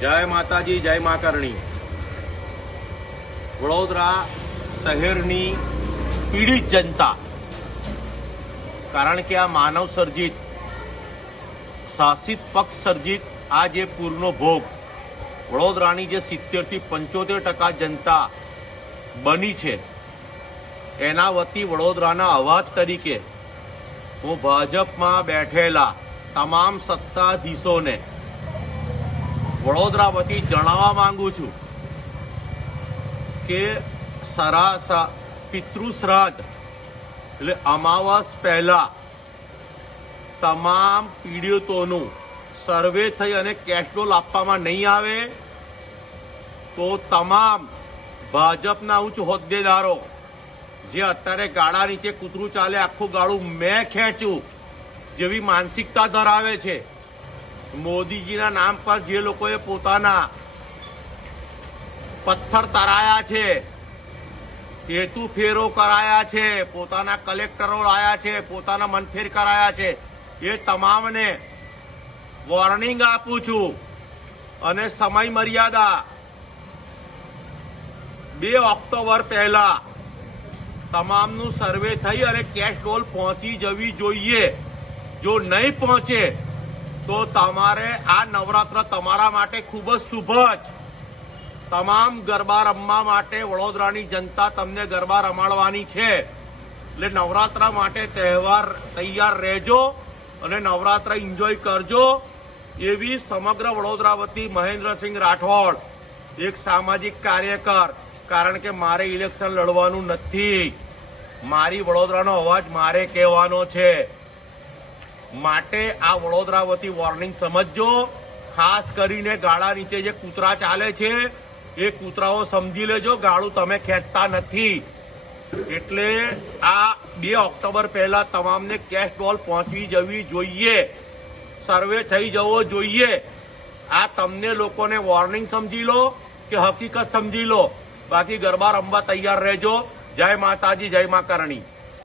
જય માતાજી, જય મા વડોદરા શહેરની પીડિત જનતા, કારણ કે આ માનવ સર્જિત, શાસિત પક્ષ સર્જિત, આ જે પૂરનો ભોગ, વડોદરાની જે સિત્તેરથી પંચોતેર ટકા જનતા બની છે, એના વતી વડોદરાના અવાજ તરીકે હું ભાજપમાં બેઠેલા તમામ સત્તાધીશોને વડોદરા વતી જણાવવા માંગુ છું કે સરાસા પિતૃ શ્રાદ્ધ એટલે અમાવાસ પહેલા તમામ પીડિતોનું સર્વે થઈ અને કેશડોલ આપવામાં નહીં આવે તો તમામ ભાજપના ઉચ્ચ હોદ્દેદારો જે અત્યારે ગાડા નીચે કૂતરું ચાલે, આખું ગાડું મેં ખેંચું જેવી માનસિકતા ધરાવે છે. મોદીજીના નામ પર જે લોકોએ પોતાના પથ્થર તરાયા છે હેતુ ફેરો કરાયા છે, પોતાના કલેક્ટરો લાયા છે, પોતાના મનફેર કરાયા છે, એ તમામને વોર્નિંગ આપું છું અને સમય મર્યાદા બે ઓક્ટોબર પહેલા તમામનું સર્વે થઈ અને કેશ ડોલ પહોંચી જવી જોઈએ. જો નહીં પહોંચે તો તમારે આ નવરાત્ર તમારા માટે ખૂબ જ શુભ જ. તમામ ગરબા રમવા માટે વડોદરાની જનતા તમને ગરબા રમાડવાની છે. એટલે નવરાત્ર માટે તહેવાર તૈયાર રહેજો અને નવરાત્ર એન્જોય કરજો એવી સમગ્ર વડોદરા વતી મહેન્દ્રસિંહ રાઠોડ એક સામાજિક કાર્યકર. કારણ કે મારે ઇલેક્શન લડવાનું નથી. મારી વડોદરાનો અવાજ મારે કહેવાનો છે. માટે આ વડોદરા વતી વોર્નિંગ સમજજો. ખાસ કરીને ગાળા નીચે જે કૂતરા ચાલે છે, એ કૂતરાઓ સમજી લેજો, ગાળું તમે ખેંચતા નથી. એટલે આ બે ઓક્ટોબર પહેલા તમામને કેશ ડોલ પહોંચવી જવી જોઈએ. સર્વે થઈ જવો જોઈએ. આ તમને લોકોને વોર્નિંગ સમજી લો કે હકીકત સમજી લો. બાકી ગરબા રમવા તૈયાર રહેજો. જય માતાજી, જય મા કરણી.